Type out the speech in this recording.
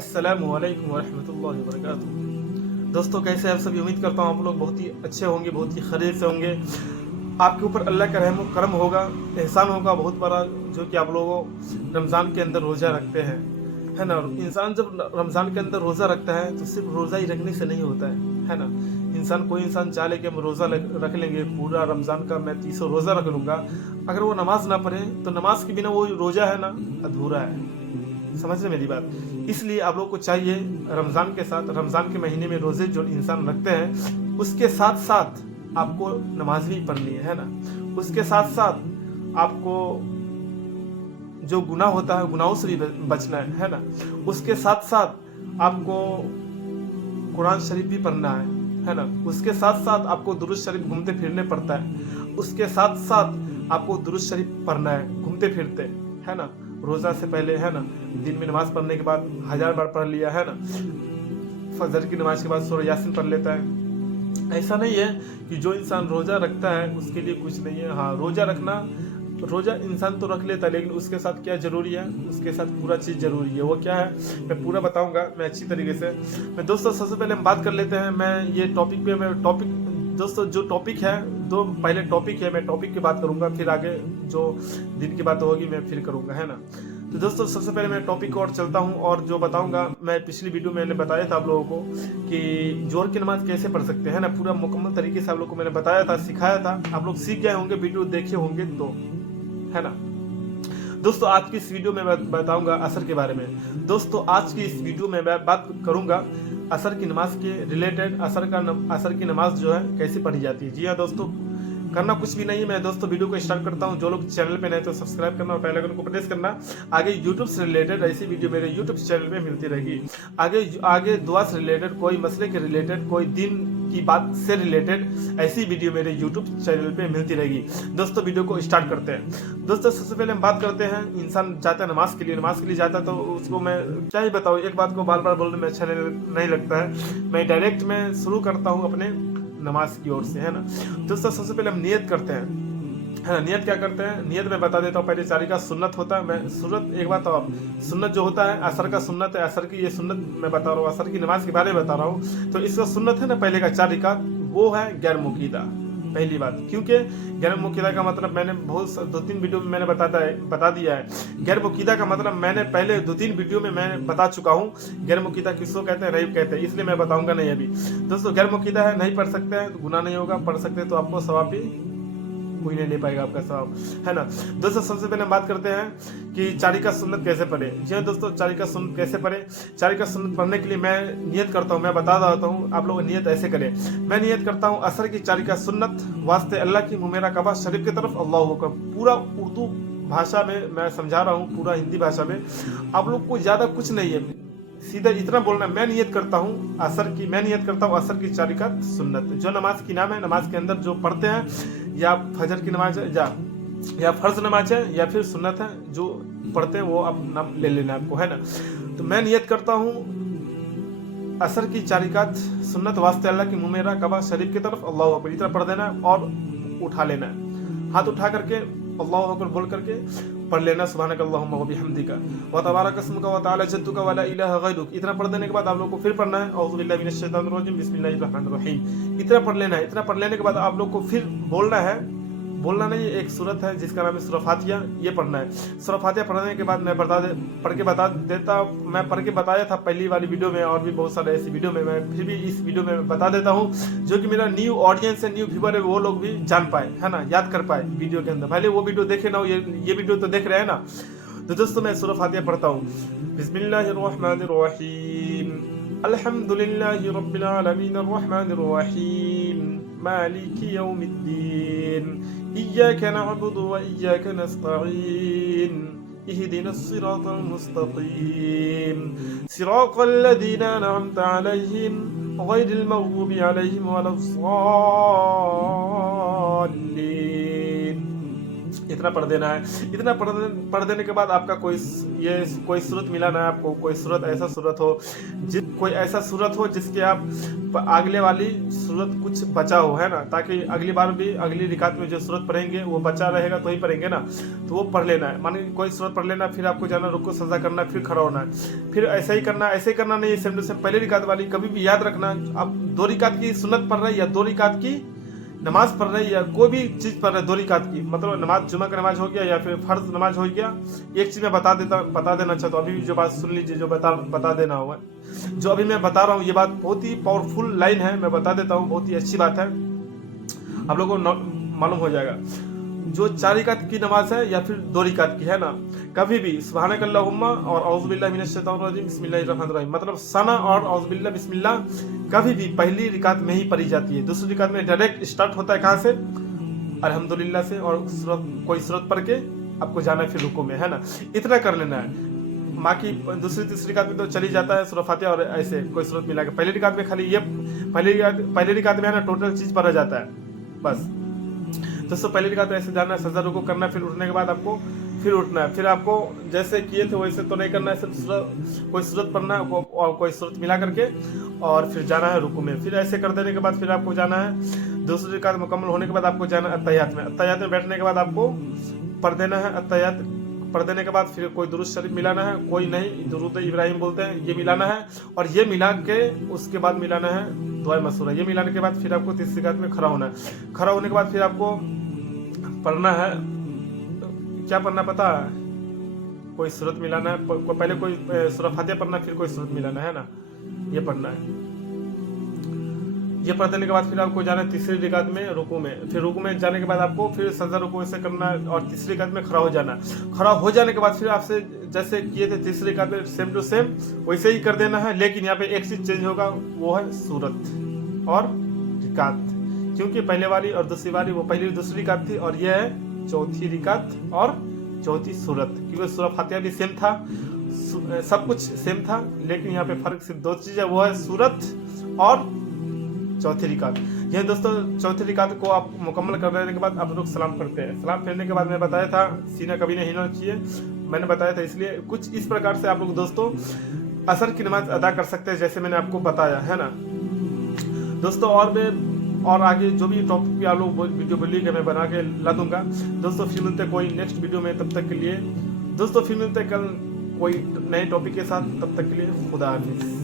अस्सलामु अलैकुम वरहमतुल्लाहि वबरकातुहू। दोस्तों, कैसे हैं आप सभी? उम्मीद करता हूँ आप लोग बहुत ही अच्छे होंगे, बहुत ही खैरियत से होंगे। आपके ऊपर अल्लाह का रहम करम होगा, एहसान होगा बहुत बड़ा, जो कि आप लोगों रमज़ान के अंदर रोज़ा रखते हैं, है ना। इंसान जब रमज़ान के अंदर रोज़ा रखता है तो सिर्फ रोज़ा ही रखने से नहीं होता है ना। कोई इंसान चाह ले कि हम रोज़ा रख लेंगे पूरा रमज़ान का, मैं 30 रोज़ा रख लूँगा, अगर वो नमाज ना पढ़े तो नमाज के बिना वो रोज़ा है ना अधूरा है। समझ रहे मेरी बात? इसलिए आप लोग को चाहिए रमज़ान के साथ, रमज़ान के महीने में रोज़े जो इंसान रखते हैं उसके साथ साथ आपको नमाज भी पढ़नी है ना। उसके साथ साथ आपको जो गुनाह होता है गुनाहों से भी बचना है ना। उसके साथ साथ आपको कुरान शरीफ भी पढ़ना है ना। उसके साथ साथ आपको दुरूद शरीफ घूमते फिरने पड़ता है। उसके साथ साथ आपको दुरूद शरीफ पढ़ना है घूमते फिरते, है ना। रोज़ा से पहले, है ना, दिन में नमाज पढ़ने के बाद 1000 बार पढ़ लिया, है ना। फजर की नमाज के बाद सूरह यासीन पढ़ लेता है। ऐसा नहीं है कि जो इंसान रोज़ा रखता है उसके लिए कुछ नहीं है। हाँ, रोज़ा इंसान तो रख लेता है, लेकिन उसके साथ क्या ज़रूरी है? उसके साथ पूरा चीज़ ज़रूरी है। वो क्या है मैं पूरा बताऊंगा मैं अच्छी तरीके से। मैं दोस्तों सबसे पहले हम बात कर लेते हैं। मैं दोस्तों जो टॉपिक है, दो पहले टॉपिक है, मैं टॉपिक की बात करूंगा, फिर आगे जो दिन की बात होगी मैं फिर करूंगा, है ना। तो दोस्तों सबसे पहले मैं टॉपिक और चलता हूं और जो बताऊंगा, मैं पिछली वीडियो में मैंने बताया था आप लोगों को कि जोहर की नमाज कैसे पढ़ सकते हैं ना, पूरा मुकम्मल तरीके से आप लोग को मैंने बताया था, सिखाया था। आप लोग सीख गए होंगे, वीडियो देखे होंगे तो, है ना। दोस्तों आज की इस वीडियो में मैं बताऊंगा असर के बारे में। दोस्तों आज की इस वीडियो में मैं बात करूंगा असर की नमाज के रिलेटेड। असर की नमाज जो है कैसे पढ़ी जाती है। जी हाँ दोस्तों, करना कुछ भी नहीं है। मैं दोस्तों वीडियो को स्टार्ट करता हूं। जो लोग चैनल पे नए तो सब्सक्राइब करना और बेल आइकन को प्रेस करना। आगे यूट्यूब से रिलेटेड ऐसी वीडियो मेरे यूट्यूब चैनल पे मिलती रहेगी। आगे दुआ से रिलेटेड, कोई मसले के रिलेटेड, कोई दिन की बात से रिलेटेड ऐसी वीडियो मेरे यूट्यूब चैनल पे मिलती रहेगी। दोस्तों वीडियो को स्टार्ट करते हैं। दोस्तों सबसे पहले हम बात करते हैं, इंसान जाता है नमाज के लिए जाता है तो उसको मैं क्या ही बताऊँ, एक बात को बार बार बोलने में अच्छा नहीं लगता है। मैं डायरेक्ट में शुरू करता हूँ अपने नमाज की ओर से, है ना। दोस्तों सबसे पहले हम नियत करते हैं, है ना। नियत क्या करते हैं, नियत में बता देता हूँ। पहले चारी का सुन्नत होता है, मैं सुन्नत एक बात, अब सुन्नत जो होता है असर का सुन्नत है, असर की ये सुन्नत मैं बता रहा हूँ, असर की नमाज के बारे में बता रहा हूँ। तो इसका सुन्नत है ना पहले का 4 रिकात, वो है गैर मुकीदा। पहली बात, क्योंकि गैर मुकीदा का मतलब मैंने 2-3 वीडियो में मैंने बता दिया है। गैर मुकीदा का मतलब मैंने पहले 2-3 वीडियो में मैं बता चुका हूँ। गैर मुकीदा किसको कहते हैं, रईब कहते हैं, इसलिए मैं बताऊंगा नहीं अभी। दोस्तों गैर मुकीदा है, नहीं पढ़ सकते हैं तो गुनाह नहीं होगा, पढ़ सकते हैं तो आपको सवाब भी कोई नहीं ले पाएगा आपका सवाब, है ना। दोस्तों सबसे पहले हम बात करते हैं कि चारी का सुन्नत कैसे पढ़े। जी हाँ दोस्तों, चारी का सुन्नत कैसे पढ़े। चारी का सुन्नत पढ़ने के लिए मैं नियत करता हूँ, मैं बता देता हूँ, आप लोग नियत ऐसे करें। मैं नियत करता हूँ असर की चारी का सुन्नत वास्ते अल्लाह की मुँह मेरा कबा शरीफ की तरफ, अल्लाह अकबर। पूरा उर्दू भाषा में मैं समझा रहा हूँ, पूरा हिंदी भाषा में। आप लोग को ज़्यादा कुछ नहीं है, सीधा इतना बोलना, मैं नियत करता हूँ असर की चार रिकात सुन्नत, जो नमाज की नाम है, नमाज के अंदर जो पढ़ते हैं, या फजर की नमाज है या फर्ज नमाज है या फिर सुन्नत है, जो पढ़ते हैं वो आप नाम ले लेना आपको, है ना। तो मैं नियत करता हूँ असर की 4 रिकात सुन्नत वास्ते अल्लाह की मुँह मेरा कबा शरीफ की तरफ, अल्लाह अकबर इतना पढ़ देना और उठा लेना है, हाथ उठा करके अल्लाह अकबर बोल करके पढ़ लेना, सुभानक अल्लाहुम्मा व बिहम्दिका व तबारक अस्मुका व तआला जद्दुका व ला इलाहा गैरुक। इतना पढ़ देने के बाद आप लोग को फिर पढ़ना है औज़ु बिल्लाहि मिनश शैतानिर रजीम बिस्मिल्लाहिर रहमानिर रहीम। इतना पढ़ लेना है। इतना पढ़ लेने के बाद आप लोग को फिर बोलना नहीं, एक सूरत है जिसका नाम है सूरह फातिहा, ये पढ़ना है। सूरह फातिहा पढ़ने के बाद मैं पढ़ के बताया था पहली वाली वीडियो में, और भी बहुत सारे ऐसी वीडियो में, मैं फिर भी इस वीडियो में बता देता हूँ, जो कि मेरा न्यू ऑडियंस है, न्यू व्यूअर है, वो लोग भी जान पाए, है ना, याद कर पाए वीडियो के अंदर। पहले वो वीडियो देखे ना हो, ये वीडियो तो देख रहे हैं ना। तो दोस्तों मैं सूरह फातिहा पढ़ता हूँ। बिस्मिल्लाहिर रहमानिर रहीम, अल्हम्दुलिल्लाहि रब्बिल आलमीन, अर्रहमानिर रहीम, मालिकी यौमिद्दीन, इय्याका नअबुदु व इय्याका नस्तईन, इहदिना सिरातल मुस्तकीम, सिरातल लज़ीना अनअमता अलैहिम गैरिल मग़दूबि अलैहिम वलस्साल्लीन। इतना पढ़ देना है। इतना पढ़ देने के बाद आपका कोई सूरत मिला ना आपको, कोई सूरत ऐसा सूरत हो कोई ऐसा सूरत हो जिसके आप अगले वाली सूरत कुछ बचा हो, है ना, ताकि अगली बार भी अगली रिकात में जो सूरत पढ़ेंगे वो बचा रहेगा तो ही पढ़ेंगे ना, तो वो पढ़ लेना है। मानिए कोई सूरत पढ़ लेना, फिर आपको जाना रुको सजदा करना, फिर खड़ा होना है, फिर ऐसे ही करना नहीं है सेम टू सेम। पहले रिकात वाली कभी भी याद रखना, आप 2 रिकात की सुन्नत पढ़ रहे हैं या 2 रिकात की नमाज पढ़ रहे हैं या कोई भी चीज़ पढ़ रहे हैं 2 रिकात की, मतलब नमाज जुमा का नमाज हो गया या फिर फर्ज नमाज हो गया। एक चीज़ मैं बता देना चाहता हूँ, अभी भी जो बात सुन लीजिए, जो बता देना होगा। जो अभी मैं बता रहा हूँ ये बात बहुत ही पावरफुल लाइन है, मैं बता देता हूँ, बहुत ही अच्छी बात है, आप लोगों को मालूम हो जाएगा। जो 4 रिकात की नमाज है या फिर 2 रिकात की है ना, कभी भी सुब्हानक अल्लाहुम्मा और औज़ु बिल्लाहि मिनश शैतानिर रजीम बिस्मिल्लाहिर रहमानिर रहीम, मतलब सना और औज़ु बिल्लाह बिस्मिल्लाह कभी भी पहली रिकात में ही पढ़ी जाती है। दूसरी रिकात में डायरेक्ट स्टार्ट होता है कहाँ से, अल्हम्दुलिल्लाह से, और कोई सूरत पढ़ के आपको जाना है फिर रुकू में, है ना। इतना कर लेना है। बाकी दूसरी तीसरी रिकात में तो चली जाता है सूरह फातिहा और ऐसे कोई सूरत मिला के। पहली रिकात में खाली ये पहली रिकात में है ना टोटल चीज़ पढ़ा जाता है बस। दोस्तों पहली रिकात ऐसे जाना है, सजदा रुकू करना है, फिर उठने के बाद आपको फिर उठना है। फिर आपको जैसे किए थे वैसे तो नहीं करना है, सिर्फ कोई सूरत पढ़ना है और कोई सूरत मिला करके और फिर जाना है रुकू में। फिर ऐसे कर देने के बाद फिर आपको जाना है दूसरी रिकात मुकम्मल होने के बाद आपको जाना है अत्तहियात में। अत्तहियात में बैठने के बाद आपको पढ़ देना है अत्तहियात। पढ़ देने के बाद फिर कोई दुरूद शरीफ मिलाना है, कोई नहीं दुरूद इब्राहिम बोलते हैं, ये मिलाना है। और ये मिला के उसके बाद मिलाना है दुआ मसूरा। ये मिलाने के बाद फिर आपको तीसरी रिकात में खड़ा होना है। खड़ा होने के बाद फिर आपको पढ़ना है, क्या पढ़ना पता है, कोई सूरत मिलाना है, पहले कोई सूरह फातिहा पढ़ना, फिर कोई सूरत मिलाना है ना, ये पढ़ना है। ये पढ़ देने के बाद फिर आपको जाना है तीसरी रिकात में रुकू में। फिर रुकू में जाने के बाद आपको फिर सजदा रुकू ऐसे करना है और तीसरी रिकात में खड़ा हो जाना। खड़ा हो जाने के बाद फिर आपसे जैसे किए थे तीसरी रिकात में सेम टू सेम वैसे ही कर देना है, लेकिन यहाँ पे एक चीज चेंज होगा, वो है सूरत और रिकात। क्योंकि पहले वाली और दूसरी वाली वो पहली दूसरी रिकात थी और यह है चौथी रिकात और चौथी सूरत। क्योंकि सूरह फातिहा भी सेम था, सब कुछ सेम था, लेकिन यहाँ पे फर्क सिर्फ 2 चीज़ है, वो है सूरत और चौथी रिकात। यह दोस्तों चौथी रिकात को आप मुकम्मल कर देने के बाद आप लोग सलाम करते हैं। सलाम फेरने के बाद मैं बताया था सीना कभी नहीं हिलना चाहिए, मैंने बताया था, इसलिए कुछ इस प्रकार से आप लोग दोस्तों असर की नमाज अदा कर सकते हैं जैसे मैंने आपको बताया है ना दोस्तों। और आगे जो भी टॉपिक पे आप लोग वीडियो बोलिए कि मैं बना के ला दूंगा दोस्तों। फिर मिलते हैं कोई नेक्स्ट वीडियो में, तब तक के लिए दोस्तों फिर मिलते हैं कल कोई नए टॉपिक के साथ, तब तक के लिए खुदा हाफिज़।